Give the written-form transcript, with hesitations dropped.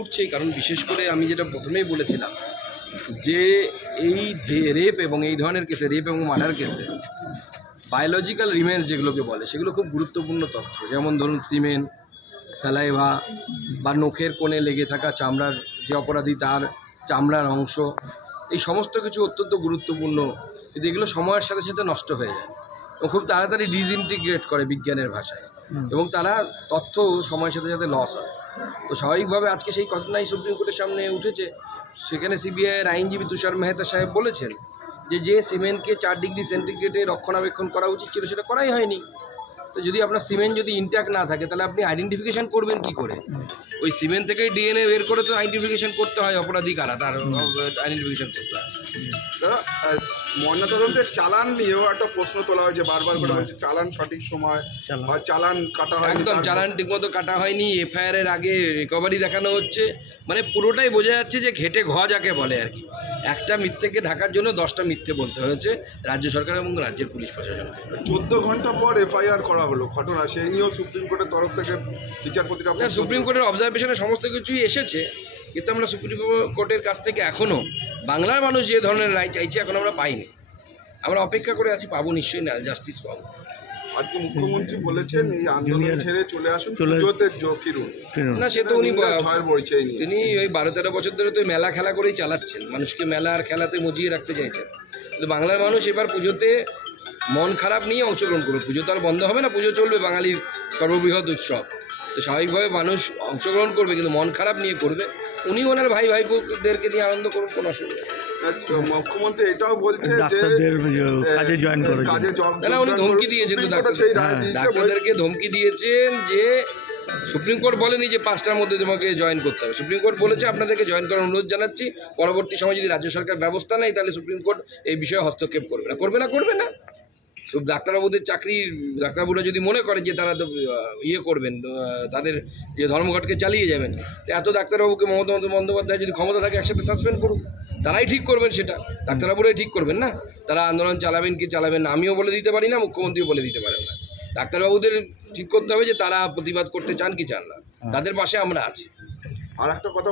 উঠছেই, কারণ বিশেষ করে আমি যেটা প্রথমেই বলেছিলাম যে এই রেপ এবং এই ধরনের কেসে, রেপ এবং মার্ডার কেসে বায়োলজিক্যাল রিমেন্স যেগুলোকে বলে সেগুলো খুব গুরুত্বপূর্ণ তথ্য। যেমন ধরুন সিমেন, স্যালাইভা বা নখের কোণে লেগে থাকা চামড়ার, যে অপরাধী তার চামড়ার অংশ, এই সমস্ত কিছু অত্যন্ত গুরুত্বপূর্ণ, কিন্তু এগুলো সময়ের সাথে সাথে নষ্ট হয়ে যায় এবং খুব তাড়াতাড়ি ডিসইন্টিগ্রেট করে বিজ্ঞানের ভাষায়, এবং তারা তথ্য সময়ের সাথে সাথে লস হয়। তো স্বাভাবিকভাবে আজকে সেই ঘটনাই সুপ্রিম কোর্টের সামনে উঠেছে। সেখানে সিবিআইয়ের আইনজীবী তুষার মেহতা সাহেব বলেছেন যে সিমেন্টকে 4 ডিগ্রি সেন্টিগ্রেডে রক্ষণাবেক্ষণ করা উচিত ছিল, সেটা করাই হয়নি। তো যদি আপনার সিমেন্ট যদি ইনট্যাক্ট না থাকে তাহলে আপনি আইডেন্টিফিকেশান করবেন কি করে? ওই সিমেন্ট থেকেই ডিএনএ বের করে তো আইডেন্টিফিকেশান করতে হয়, অপরাধী কারা তার আইডেন্টিফিকেশান করতে হয়। দাদা, ময়নাতদন্তের চালান নিয়েও একটা প্রশ্ন তোলা হয়েছে বারবার করে, বলছে চালান সঠিক সময় চালান কাটা হয়, একদম চালান ঠিকমতো কাটা হয়নি, এফআইআরের আগে রিকভারি দেখানো হচ্ছে, মানে পুরোটাই বোঝা যাচ্ছে যে ঘেটে ঘ যাকে বলে আর কি। একটা মিথ্যেকে ঢাকার জন্য 10টা মিথ্যে বলতে হয়েছে রাজ্য সরকার এবং রাজ্যের পুলিশ প্রশাসন। 14 ঘন্টা পর এফআইআর করা হলো ঘটনা, সেই নিয়েও সুপ্রিম কোর্টের তরফ থেকে বিচারপতিরা, সুপ্রিম কোর্টের অবজারভেশনে সমস্ত কিছুই এসেছে, কিন্তু আমরা সুপ্রিম কোর্টের কাছ থেকে এখনও বাংলার মানুষ যে ধরনের রায় চাইছে এখন আমরা পাইনি। আমরা অপেক্ষা করে আছি, পাবো নিশ্চয়ই, না জাস্টিস পাবো। আজকে মুখ্যমন্ত্রী বলেছেন এই আন্দোলন ছেড়ে চলে আসুন, ফিরুন। না, সে তো উনি তিনি ওই 12-13 বছর ধরে তো মেলা খেলা করেই চালাচ্ছেন, মানুষকে মেলা আর খেলাতে মজিয়ে রাখতে চাইছেন। কিন্তু বাংলার মানুষ এবার পুজোতে মন খারাপ নিয়ে অংশগ্রহণ করবে। পুজো তো আর বন্ধ হবে না, পুজো চলবে, বাঙালির সর্ববৃহৎ উৎসব। তো স্বাভাবিকভাবে মানুষ অংশগ্রহণ করবে, কিন্তু মন খারাপ নিয়ে করবে। উনি ওনার ভাই ভাইপোদেরকে নিয়ে আনন্দ করুন, কোনো অসুবিধা নেই। মুখ্যমন্ত্রী এটাও বলছে যে কাজে জয়েন করে, না, উনি ধমকি দিয়েছেন তো, ডাক্তারদেরকে ধমকি দিয়েছেন যে সুপ্রিম কোর্ট বলেনি যে 5টার মধ্যে তোমাকে জয়েন করতে হবে। সুপ্রিম কোর্ট বলেছে আপনাদেরকে জয়েন করার অনুরোধ জানাচ্ছি, পরবর্তী সময় যদি রাজ্য সরকার ব্যবস্থা নেয় তাহলে সুপ্রিম কোর্ট এই বিষয়ে হস্তক্ষেপ করবে না। সব ডাক্তারবাবুদের চাকরি, ডাক্তারবাবুরা যদি মনে করেন যে তারা করবেন, তাদের যে ধর্মঘটকে চালিয়ে যাবেন, এত ডাক্তারবাবুকে মমতা বন্দ্যোপাধ্যায় যদি ক্ষমতা থাকে একসাথে সাসপেন্ড করুন, তারাই ঠিক করবেন, সেটা ডাক্তারবাবুরাই ঠিক করবেন না। তারা আন্দোলন চালাবেন কি চালাবেন না আমিও বলে দিতে পারি না, মুখ্যমন্ত্রীও বলে দিতে পারেন না। ডাক্তারবাবুদের ঠিক করতে হবে যে তারা প্রতিবাদ করতে চান কি চান না, তাদের পাশে আমরা আছি। আর একটা কথা